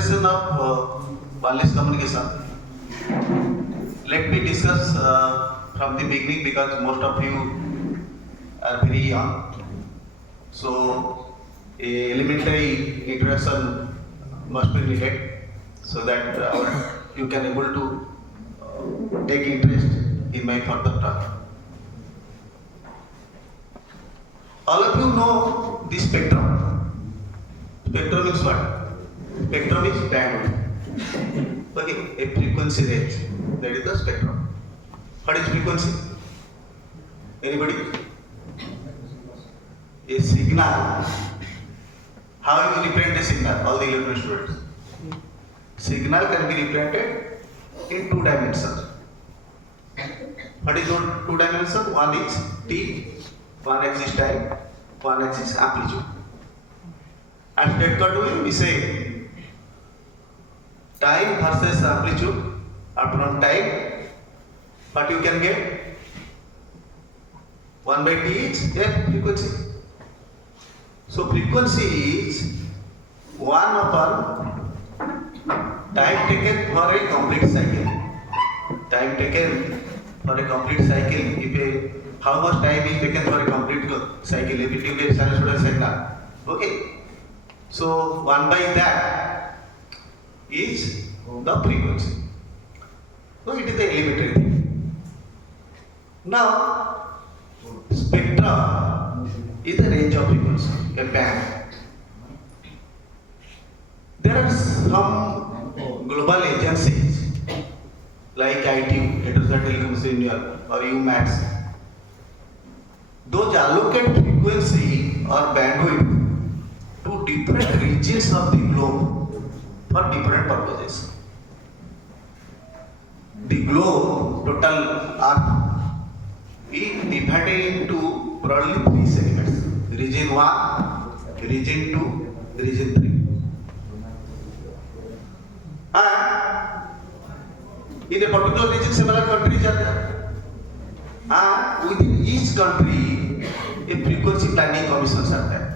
generation of wireless communication. Let me discuss from the beginning because most of you are very young. So, a elementary introduction must be needed so that you can able to take interest in my further talk. All of you know the spectrum. Spectrum is what? Spectrum is bandwidth. Okay, a frequency range. That is the spectrum. What is frequency? Anybody? A signal. How you represent a signal? All the electronic students. Signal can be represented in two dimensions. What is two dimensions? One is t, one axis time, one axis amplitude. And straight cut way we say time versus amplitude. And from time, what you can get? 1 by t is frequency. So frequency is 1 upon time taken for a complete cycle. Time taken for a complete cycle. How much time is taken for a complete cycle? If it is a sinusoidal signal. Okay. So 1 by that is the frequency. So it is the elementary thing. Now spectrum is the range of frequency, a band. There are some global agencies like ITU, International Telecommunication Union, or UMAX. Those allocate frequency or bandwidth to different regions of the globe for different purposes. The globe, total Earth, is divided into broadly three segments: region 1, region 2, region 3. And in a particular region, several countries are there. And within each country, a frequency planning commissions are there.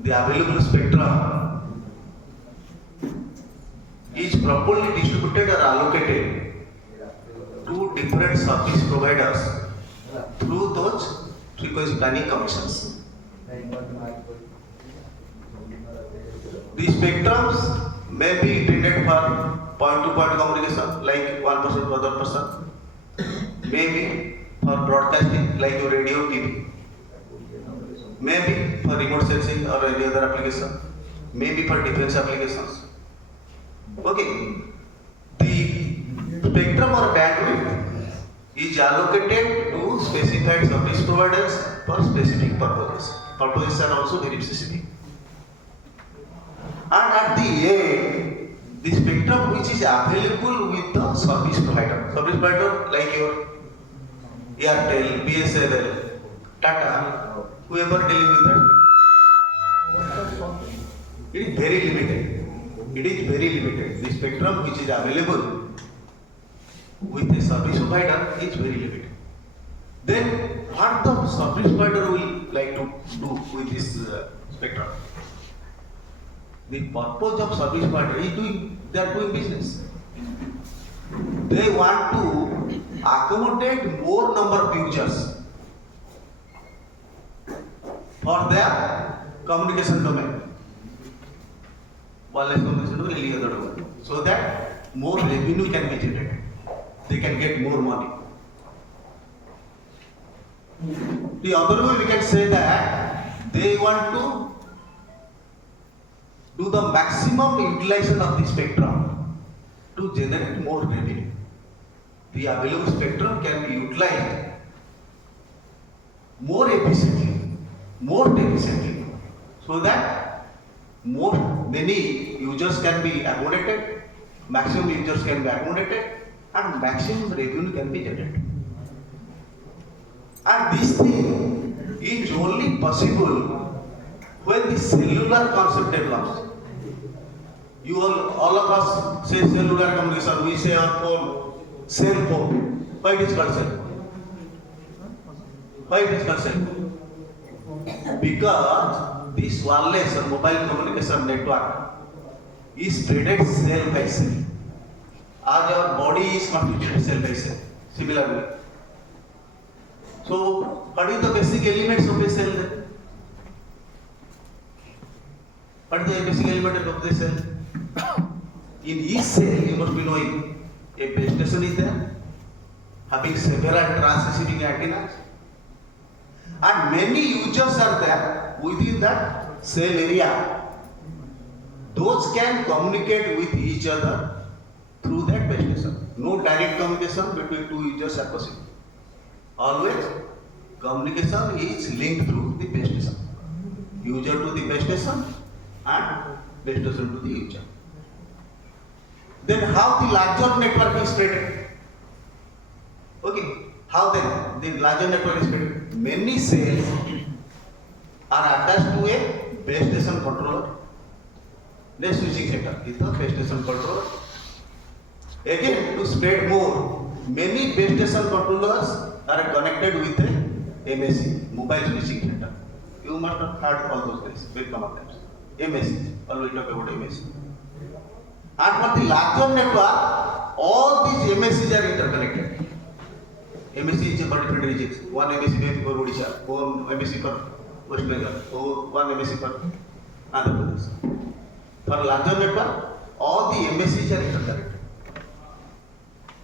The available spectrum is properly distributed or allocated to different service providers through those frequency planning commissions. The spectrums may be intended for point-to-point communication, like one person to other person. Maybe for broadcasting, like your radio, TV. Maybe for remote sensing or any other application. Maybe for defense applications. Okay. The spectrum or bandwidth is allocated to specified service providers for specific purposes. Purposes are also very specific. And at the end, the spectrum which is available with the service provider like your Airtel, BSNL, Tata, whoever dealing with that, it is very limited. It is very limited. The spectrum which is available with a service provider is very limited. Then what the service provider will like to do with this spectrum? The purpose of service provider is they are doing business. They want to accommodate more number of users for their communication domain, wireless communication or any other domain, so that more revenue can be generated. They can get more money. The other way we can say that they want to do the maximum utilization of the spectrum to generate more revenue. The available spectrum can be utilized more efficiently, so that many users can be accommodated, maximum users can be accommodated, and maximum revenue can be generated. And this thing is only possible when the cellular concept develops. All of us say cellular communication, we say our phone, cell phone. Why it is called cell phone? Why it is called cell phone? Because this wireless or mobile communication network is spreaded cell by cell. As our body is constituted cell by cell. Similarly. So, what is the basic elements of a cell then? What is the basic element of the cell? In each cell, you must be knowing a base station is there, having several trans-receiving antennas, and many users are there within that cell area. Those can communicate with each other through that base station. No direct communication between two users are possible. Always communication is linked through the base station. User to the base station and base station to the user. Then how the larger network is spread? Okay, how then the larger network is spread? Many cells are attached to a base station controller. The switching center is the base station controller. Again, to spread more, many base station controllers are connected with a MSC, mobile switching center. You must have heard all those days, very common times. MSC, always talk about MSC. And for the larger network, all these MSCs are interconnected. MSC is for different regions. One MSC may be for Odisha, one MSC for West Bengal, or one MSC for Andhra Pradesh. For larger network, all the MSCs are interconnected.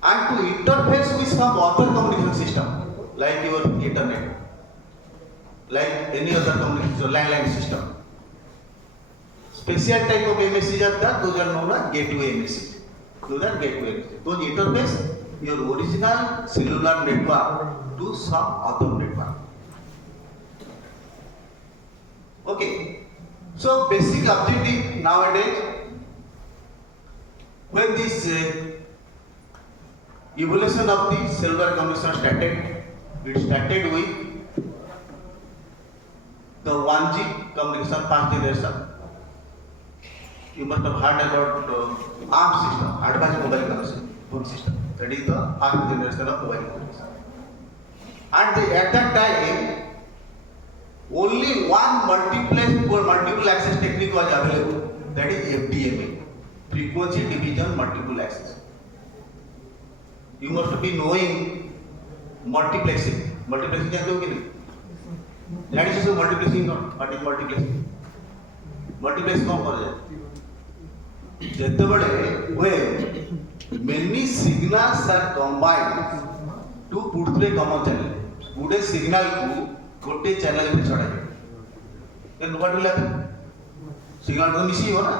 And to interface with some other communication system, like your internet, like any other communication, landline system. Special type of MSCs are that, those are known as gateway MSCs. Those are gateway MSCs. Those interface your original cellular network to some other network. Okay. So basic objective nowadays, when this evolution of the cellular communication started, it started with the 1G communication first generation. You must have heard about ARM system, Advanced Mobile Communication Phone System. That is the first generation of mobile communication. And at that time, only one multiple access technique was available. That is FDMA, Frequency Division Multiple Access. You must be knowing multiplexing. Multiplexing जानते हो कि नहीं? That is also multiplexing not. What is multiplexing? Multiplex कौन कर जाए? जेतेबले when many signals are combined to put through a common channel. Good signal को गोटे channel में चढ़ा जाए. Then what will happen? Signal तो मिसी हो ना?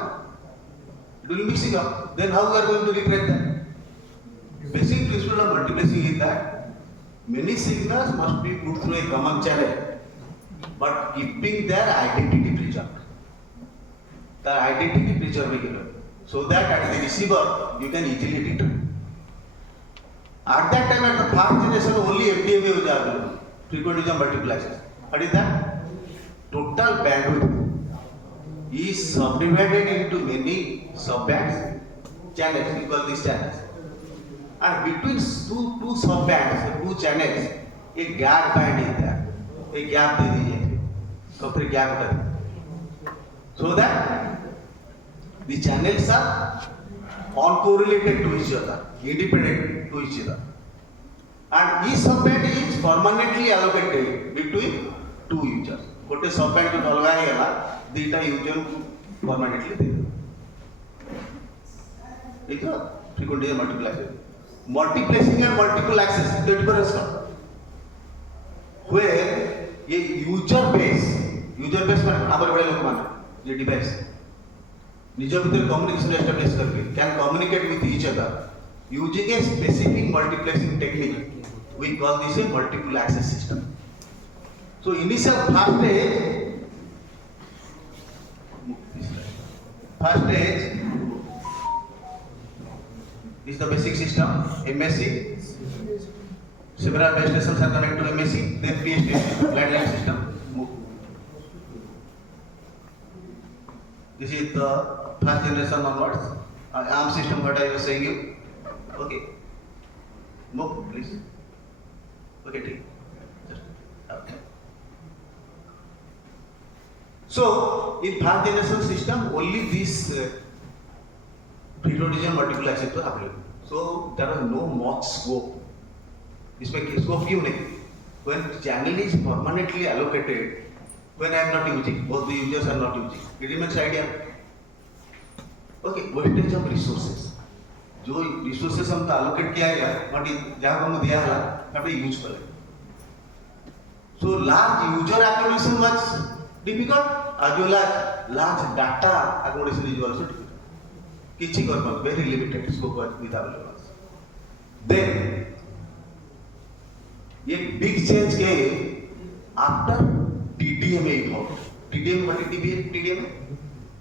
It will mixing up. Then how we are going to retract that? Basic principle of multiplexing is that many signals must be put through a common channel, but keeping their identity preserved. The identity preserved, so that at the receiver you can easily retrieve. At that time, at the first generation, only FDMA was available, frequency division multiple access. What is that? Total bandwidth is subdivided into many subbands, channels. We call these channels. And between two subbands, two channels, a gap band is there. A gap दे दीजिए, तो फिर gap कर, so that the channels are uncorrelated to each other, independent to each other, and each subband is permanently allocated between two users. गोटे subband जो अलगा ही है ना, दीटा user permanently दे दो. ठीक है? Frequency multiple access. Multiplexing and multiple access, the difference comes. Where a user base में हमारे बड़े लोग माने, ये device, निजों भीतर communication establish करके can communicate with each other using a specific multiplexing technique. We call this a multiple access system. So initial first stage is the basic system, MSC. Several base stations are connected to MSC, then PSTN, landline system. This is the first generation onwards. ARM system, what I was saying you. Okay. Move, please. Okay, take. Okay. So, in first generation system, only these pre-rotation multiple access तो available. So there is no much scope. इसमें scope क्यों नहीं? When channel is permanently allocated, when I am not using, both the users are not using, it remains idle. Okay, wastage of resources. जो resources हमको allocate किया गया, but जहाँ हमको दिया है, हमने use कर लिया. So large user acquisition was difficult, as well as large data acquisition is also difficult. किसी कर पाओ, very limited scope with available. Then ये big change के after TDMA evolved. TDMA what is TDMA?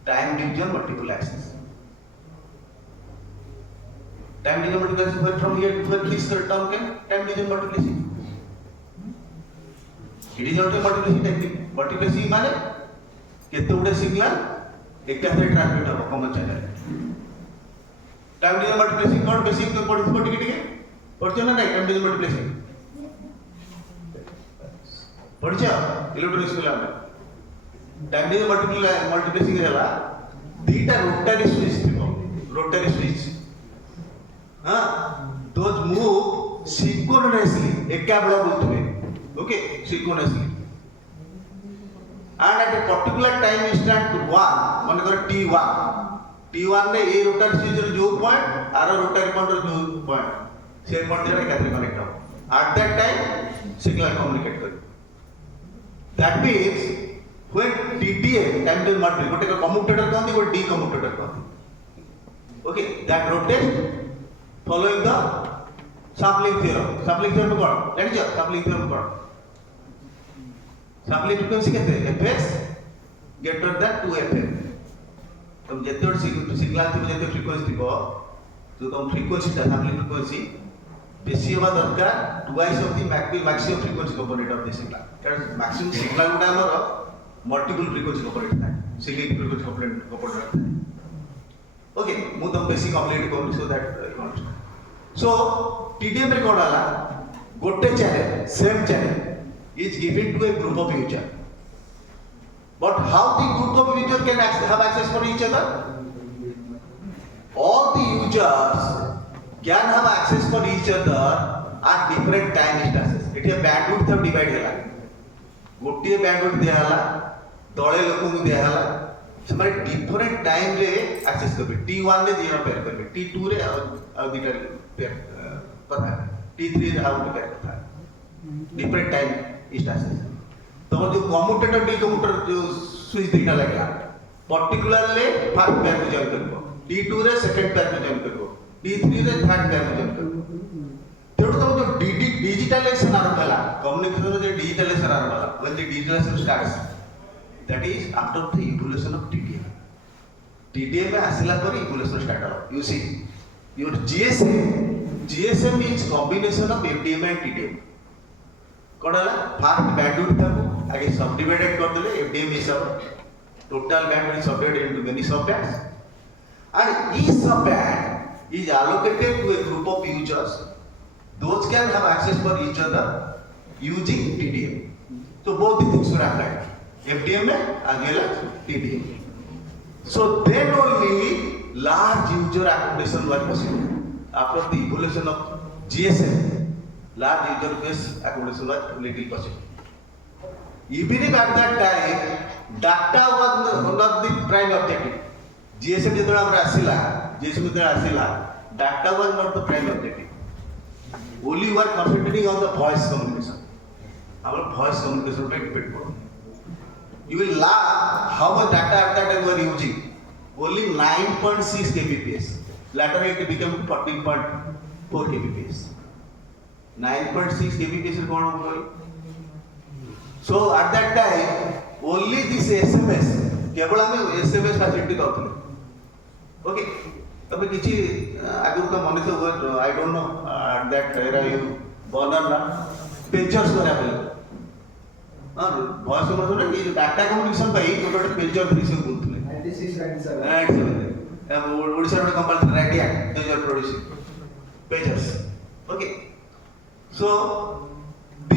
Time division multiple access. Time division multiple access. Where from here to where this term can time division multiplicity. It is not a multiplicity technique. Multiplicity माने कितने उड़े signal एक कैसे transmit होगा common channel. Time division multiplexing कौन basic तो पढ़ी ठीक है पढ़ते ना नहीं टाइम डिवीजन मल्टीप्लेक्सिंग पढ़िया इलेक्ट्रॉनिक्स स्कूल में टाइम डिवीजन मल्टीप्लेक्सिंग रहला दीटा रोटरी स्विच थी रोटरी स्विच हां दोज मूव सिंक्रोनसली एका बेला बोलते okay सिंक्रोनसली and at a particular time instant 1 मान करो T1 ने ए रोटरी स्विच रो जो पॉइंट आर रोटरी पॉइंट रो जो पॉइंट से पॉइंट देरा एकाथरे कनेक्ट हो at that time signal communicate करी that means when TDM time to multiply गोटे कम्यूटेटर कहंती गोटे डी कम्यूटेटर कहंती okay that rotates following the sampling theorem कौन जानि छ sampling theorem कौन sampling frequency केते fs greater than 2fm तुम जेते सिग्नल थी जेते फ्रीक्वेंसी थी जो तुम फ्रीक्वेंसी ता सैम्पलिंग फ्रीक्वेंसी बेसी होबा दरकार twice of the maximum frequency component of the signal कारण मैक्सिमम सिग्नल गुडा हमर मल्टीपल फ्रीक्वेंसी कंपोनेंट था सिंगल फ्रीक्वेंसी कंपोनेंट था ओके मु तुम बेसी कंप्लीट कर सो दैट सो टीडीएम रे कोड आला गोटे channel same channel is given to a group of user. But how the group of users can have access for each other? All the users can have access for each other at different time instances. It is bandwidth of divide है गोटे bandwidth दिया है दौड़े लोगों को दिया है हमारे different time रे access कर भी T1 ने दिया पेयर कर भी T2 रे और दिया पेयर पता है T3 रे आउट पेयर करता है different time instances. तो जो कम्यूटेटर डी कम्यूटेटर जो स्विच दीटा लगा पर्टिकुलरली फर्स्ट पेयर को जॉइन करबो D2 रे सेकंड पेयर को जॉइन करबो D3 रे थर्ड पेयर को जॉइन करबो तेडो तो जो डिजिटलाइजेशन आरंभ होला कम्युनिकेशन रे डिजिटलाइजेशन आरंभ होला when the digitalisation starts that is after the evolution of TDM में आसिला पर इवोल्यूशन स्टार्ट होला you see your GSM is combination of FDM and TDM कोडला फास्ट बैंडविड्थ था आगे सब डिवाइडेड कर देले FDM हिसाब टोटल बैंडविड्थ सबडिवाइडेड इनटू मेनी सब bands and each sub band is allocated to a group of users. Those can have access for each other using TDM. So both the things were applied, FDM as well as TDM. So then only large user accommodation was possible. After the evolution of GSM, large user base accommodation was little possible. Even if at that time data was one of the prime objective. GSM जेतरा हमरा आसिला GSM जेतरा आसिला data was not the prime objective. Only we are concentrating on the voice communication. Our voice communication पे depend करो. You will laugh how much data at that time we are using. Only 9.6 kbps. Later it became 14.4 kbps. 9.6 kbps is कौन होगा? So at that time only this SMS केवल हमें SMS facility पाते okay तब किसी आगुर का मन तो I don't know at that era you burner ना पेजर्स करे अपन हां वॉइस ओवर तो ये डाटा कम्युनिकेशन भाई छोटे पेजर प्रोड्यूस करथले 96 97 अब ओडिसा रे कंपनी रेडिया pager producing pagers okay so the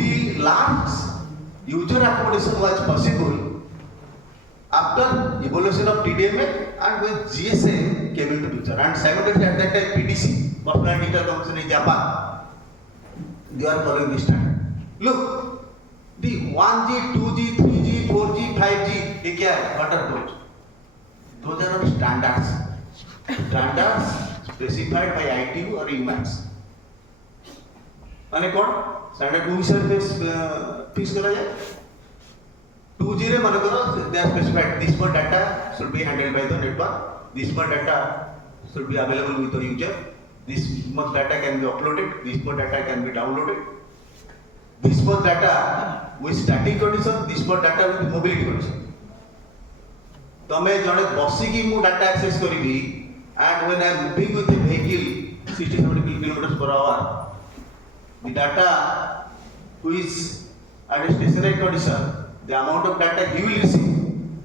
last user accommodation was possible after evolution of TDMA and when GSM came into picture and simultaneously at that time PDC, Personal Data Commission in Japan, they are following this standard. Look, the 1G, 2G, 3G, 4G, 5G, ये क्या है? What are those? Those are not standards. Standards specified by ITU or UMass. माने कौन? Standard को विषय fix करा जाए. 2G रे माने करो they are specified. This much data should be handled by the network. This much data should be available with the user. This much data can be uploaded. This much data can be downloaded. This much data with static condition. This much data with mobility condition. तमे जड़े बसी की मु data access करी and when I am moving with a vehicle 60-70 kilometers per hour, the data which at a stationary condition, the amount of data he will receive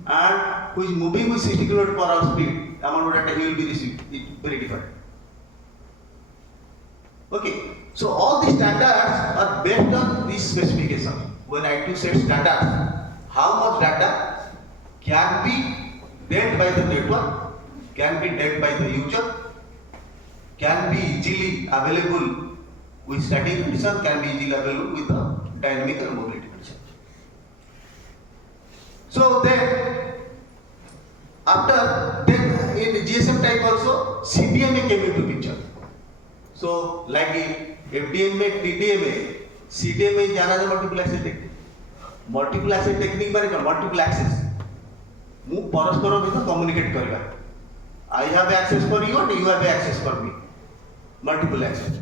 and who is moving with 60 km per hour speed, the amount of data he will be received is very different. Okay, so all the standards are based on this specification. When I to set standards, how much data can be dealt by the network, can be dealt by the user, can be easily available with static condition, can be easily available with the dynamic and mobility condition. So then, after then in GSM type also CDMA came into picture. So like FDMA, TDMA, CDMA is another multiple access technique. Multiple access technique माने क्या? Multiple access. मु परस्पर में communicate करेगा. I have access for you and you have access for me. Multiple access.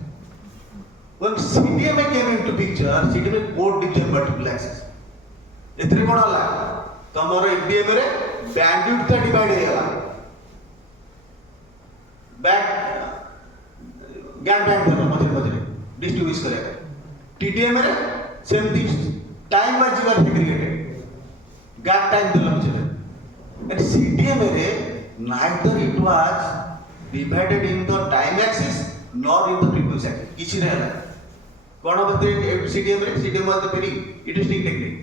When CDMA came into picture, CDMA code division multiple access. एतरे कौन होला? तमरो FDMA रे bandwidth का divide हेगा. गैप बैंड देना मझे डिस्ट्रीब्यूट करेगा. TDMA रे same thing time wise you are segregated. Gap time देला मझे. And CDMA रे neither it was divided in the time axis nor in the frequency axis. किसी नहीं है. कौन होता है CDMA रे? CDMA was a very interesting technique.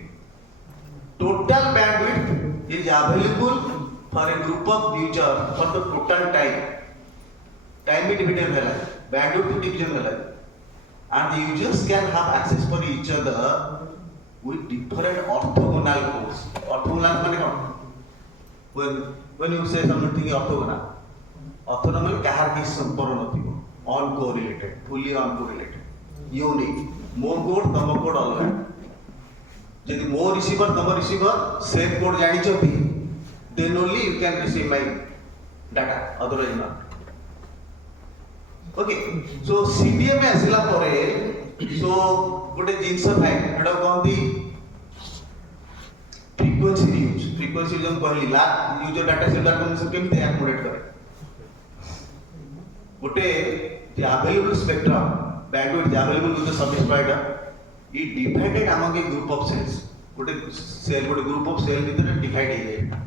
Total bandwidth is available for a group of users for the total time. Time भी divided है, bandwidth division है, and the users can have access for each other with different orthogonal codes. Orthogonal माने कौन? When you say something orthogonal, orthogonal कहाँ की संपर्क होती हो? Uncorrelated, fully uncorrelated, unique. मोर कोड तम कोड अलग. यदि मोर रिसीवर तम रिसीवर सेम कोड जानी चोती, then only you can receive my data. Otherwise not. Okay. So CDMA आसिला परे, so गोटे जिनस थाए, एटा कहती frequency use. Frequency use हम कहली large user data cellular communication केमिति अकोमोडेट करे. गोटे the available spectrum bandwidth available with the service provider is divided among a group of cells. गोटे सेल गोटे group of cell भीतर divide हे जाए.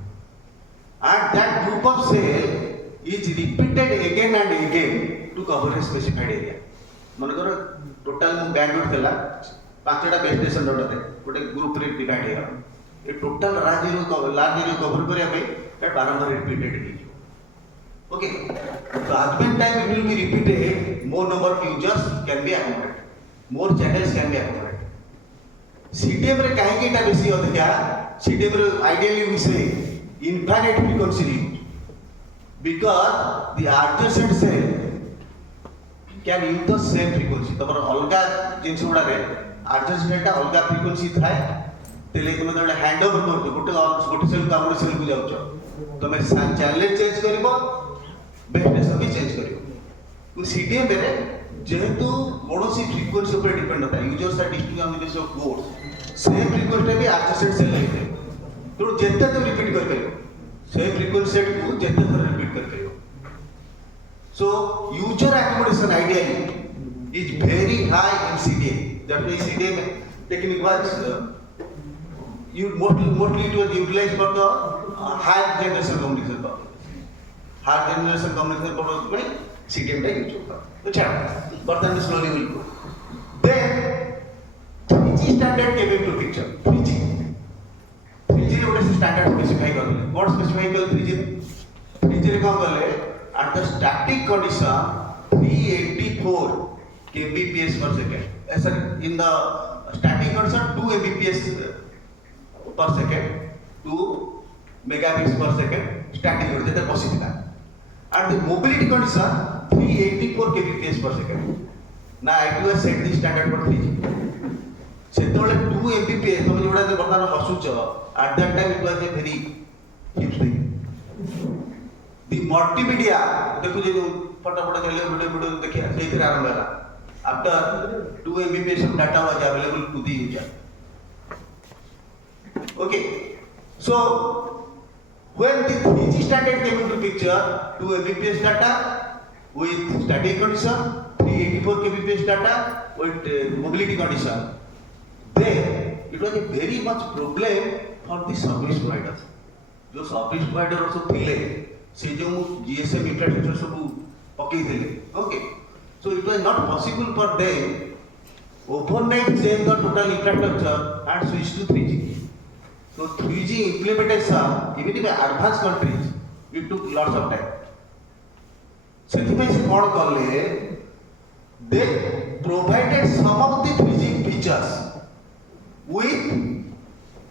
And that group of cell is repeated again and again to cover a specified area. मन करो total bandwidth थेला 5टा base station dot गोटे group रे divide हेगा. ये टोटल लार्ज एरिया कवर करिया पे दैट बारंबार रिपीटेड हे. Okay, so at one time it will be repeated, more number of users can be accommodated, more channels can be accommodated. CDMA रे कहीं की इटा बेसी होता क्या? CDMA रे ideally we say infinite frequency range, because the adjacent cell can use the same frequency. तब अलगा जिनसे उड़ा रे adjacent टा अलगा frequency था, तेले तुम्हें तो hand over कर दो, गोटे सेल का गोटे सेल को जाओ चो, तो मैं channel change करीबो, बेस भी चेंज करियो. तो CDMA रे जेहेतु कौनसी फ्रीक्वेंसी ऊपर डिपेंड होता है, users are distributed communication of codes, same frequency भी एडजेसेंट सेल है. तो जेते तो रिपीट कर करियो, सेम फ्रीक्वेंसी सेट को जेते तो रिपीट कर करियो. So user accommodation ideally is very high in CDMA. That means CDMA technique was you mostly it was utilized for the higher generation communication purpose. Higher generation communication purpose में CDMA use होता है. तो चलो, बर्तन slowly will go. Then 3G standard came into picture. 3G रे से standard specify कर दिले कौन स्पेसिफाई कर 3G रे 3G रे कौन कले at the static condition 384 kbps per second sorry in the static condition 2 mbps per second 2 megabits per second static jete posithila at the mobility condition 384 kbps per second na it was set the standard for 3G setole 2 mbps tome joda je bartana hasucho at that time it was a very huge thing the multimedia dekhu je photo photo चले video देखिए से आरंभ है after 2 mbps of data was available to the user. Okay, so when the 3G standard came into picture, 2 mbps data with static condition, 384 kbps data with mobility condition, then it was a very much problem for the service providers. जो service provider सब थिले से जो GSM infrastructure सब पकई थिले okay so it was not possible for them overnight change the total infrastructure and switch to 3G. So 3G implementation even in advanced countries it took lots of time. ସେଥିପାଇଁ ସେ କ'ଣ କଲେ they provided some of the 3G features with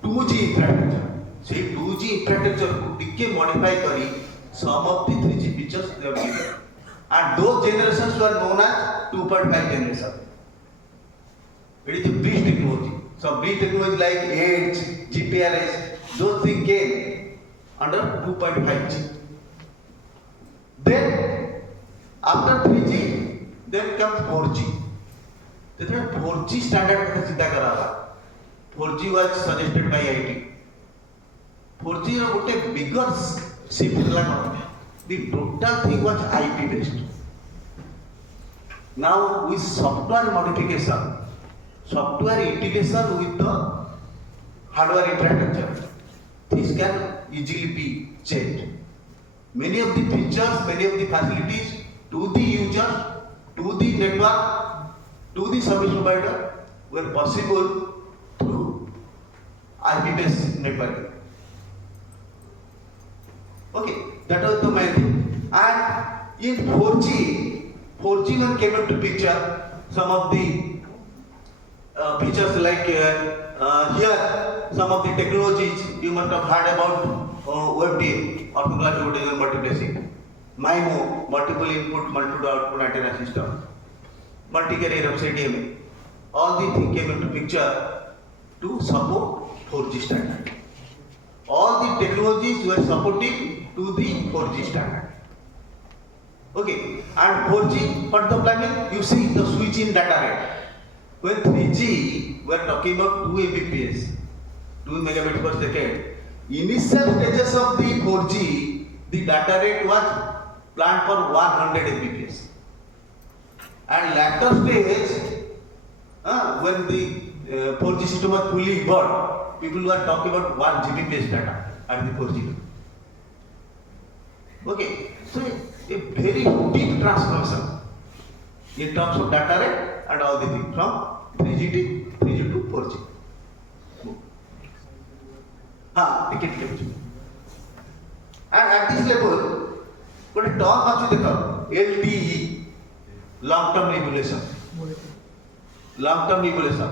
2G infrastructure. से 2G infrastructure को टिके modify करी some of the 3G features they have given. And those generations were known as 2.5 generation. It is a bridge technology. So bridge technology like Edge, GPRS, those things came under 2.5G. Then after 3G, then comes 4G. Then 4G standard का चिंता करा था. 4G was suggested by IT. 4G रो गोटे bigger shift ହେଲା କ'ଣ? The total thing was IP based. Now with software modification, software integration with the hardware infrastructure, this can easily be changed. Many of the features, many of the facilities to the user, to the network, to the service provider were possible through IP based networking. Okay, that was the main thing. And in 4G when came into picture, some of the features like here, some of the technologies you must have heard about OFDM, orthographic vertical multiplexing, MIMO, multiple input, multiple output antenna system, multi-carrier of CDMA. All these things came into picture to support 4G standard. All the technologies were supporting to the 4G standard. Okay, and 4G for the planning, you see the switch in data rate. When 3G, we are talking about 2 Mbps, 2 megabits per second. Initial stages of the 4G, the data rate was planned for 100 Mbps. And later stage, when the 4G system was fully evolved, people were talking about 1 Gbps data at the 4G. Okay, so a very deep transformation in terms of data rate and all the things from 3G to 4G. Ticket. And at this level, what a term much देखो LTE, long term evaluation. Long term evaluation.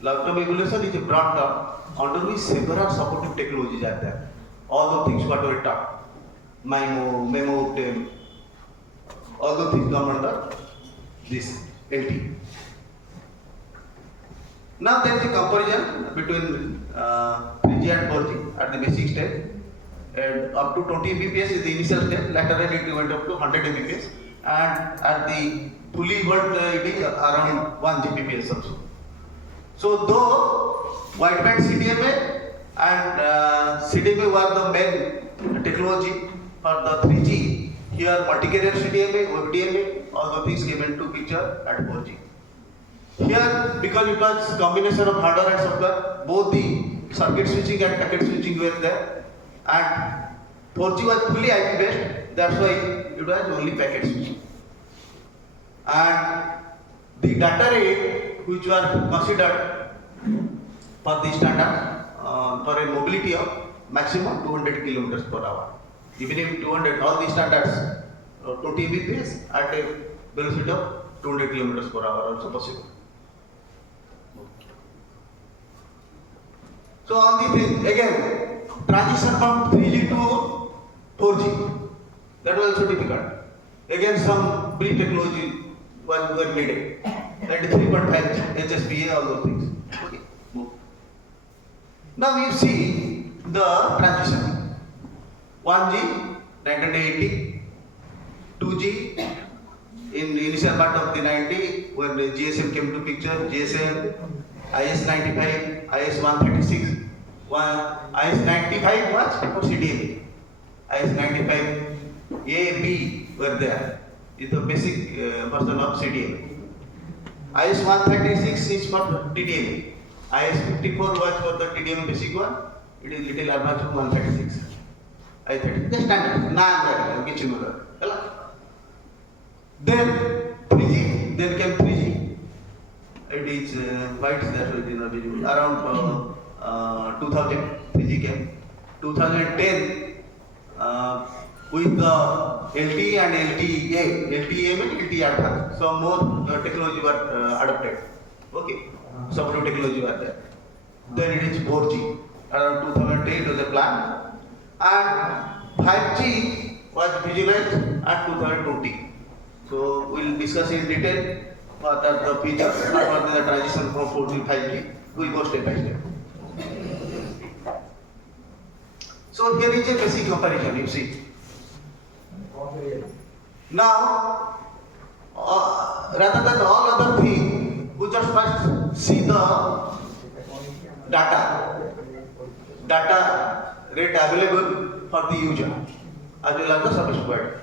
Long term evaluation is a broad term under which several supportive technologies are there. All the things what we talked. MIMO, MEMO, all the things come under this LTE. Now there is a comparison between 3G and 4G at the basic stage, and up to 20 Mbps is the initial stage. Later it went up to 100 Mbps, and at the fully evolved it is around 1 Gbps also. So though wideband CDMA and CDMA were the main technology for the 3G, here multi-carrier CDMA, OFDMA, all the things came into picture at 4G. Here, because it was combination of hardware and software, both the circuit switching and packet switching were there, and 4G was fully IP based, that's why it was only packet switching. And the data rate which were considered for the standard for a mobility of maximum 200 kilometers per hour. Even if 200, all these standards 20 Mbps at a velocity of 200 kilometers per hour also possible. So all these things again, transition from 3G to 4G, that was also difficult. Again, some pre-technology were needed. 93.5 HSPA, all those things. Okay. Now we see the transition. 1G, 1980, 2G, in the initial part of the 90, when the GSM came to picture, GSM, IS-95, IS-136, IS-95 was for CDMA. IS-95 A, B were there. Is the basic version of CDMA. IS-136 is for TDMA. IS-54 was for the TDMA basic one. It is little advanced 136. IS-30, the standard, non-regular. Then 3G, then came 3G. It is white, that will be not visible. Around 2000, 3G came. 2010, with the LTE and LTE-A, LTE-M and LTE advanced. So more technology were adopted. Okay, some new technology were there. Then it is 4G. Around 2008 was the plan. And 5G was visualized at 2020. So we'll discuss in detail what are the features, what are the transition from 4G to 5G. We'll go step by step. So here is a basic comparison, you see. Now, rather than all other things, we just first see the data rate available for the user as well as the service provider.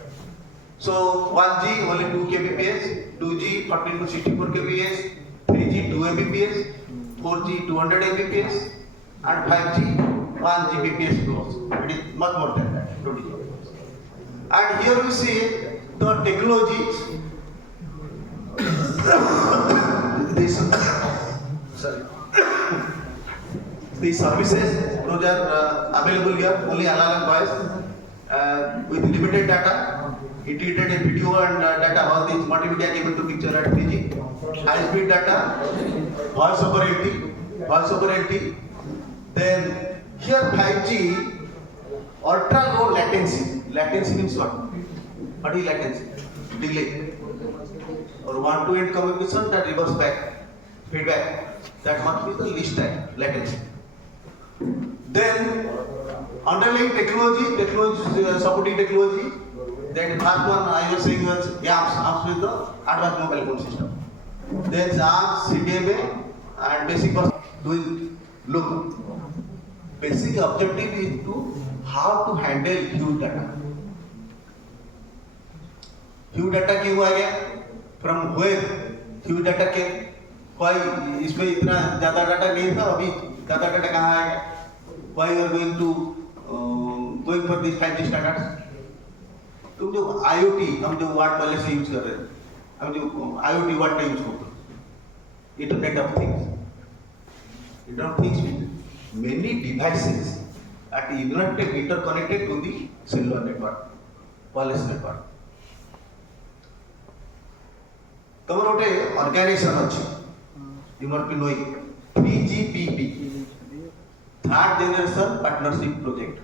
So 1G only 2 kbps, 2G 14 to 64 kbps, 3G 2 Mbps, 4G 200 Mbps, and 5G 1 Gbps plus. It is much more than that. 20 Gbps. And here we see the technologies. These services, those are available here, only analog voice, with limited data, integrated video and data, all these multimedia came into picture at 3G, high speed data, voice over LTE, then here 5G, ultra low latency. Latency means what? What is latency? Delay. Or one-to-end communication that reverse back, feedback. That must be the least time, latency. Then underlying technology, supporting technology. Then first one I was saying was ARMS with the advanced mobile phone system. Then ARMS, CDMA, and basic was doing look. Basic objective is to how to handle huge data. Huge data क्यों आ गया? From where huge data came? Why इसमें इतना ज़्यादा data नहीं था, अभी ज़्यादा data कहाँ आएगा? Why you are going for these 5G standards? तुम जो IoT, हम जो वर्ड पहले से यूज कर रहे हैं, हम जो IoT वर्ड नहीं यूज करते, Internet of Things. Internet of Things means many devices are interconnected to the cellular network, wireless network. तमर गोटे ऑर्गेनाइजेशन अच्छी, you must be knowing 3GPP, third generation partnership project.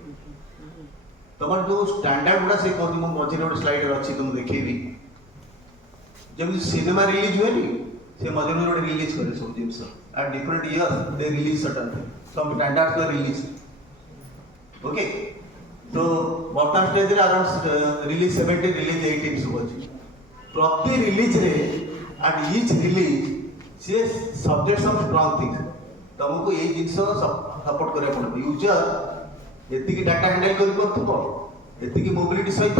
तमर जो स्टैंडर्ड गुड़ा से कहती मु मझे गोटे स्लाइड अच्छी तुम देखिए जब सिनेमा रिलीज हुए नी से मझे गोटे रिलीज करे सब जिनस at different years they release certain some standards were release. Okay, तो वर्तमान स्टेज रे अराउंड रिलीज 70 रिलीज 18 सब अछि. प्रति रिलीज रे एट ईच रिलीज से सब्जेक्ट ऑफ स्ट्रांग थिंग्स तुमको ये जिनस सपोर्ट करिया पड़ो. यूजर एतिकी डाटा हैंडल कर करथबो, एतिकी मोबिलिटी सहित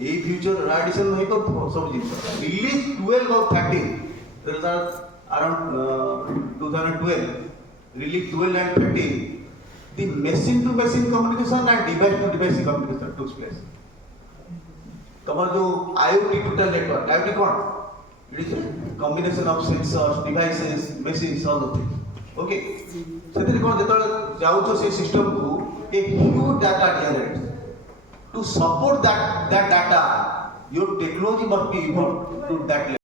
ए फ्यूचर एडिशन नहीं करथबो सब जिनस. रिलीज 12 और 13 there are around 2012 release 12 and 13 the machine to machine communication and device to device communication took place. तमर जो IoT total network, IoT कौन? It is a combination of sensors, devices, machines, all the things. Okay. सेतिर कौन जेतल जाउछो से system को a huge data generates. To support that data, your technology must be evolved to that level.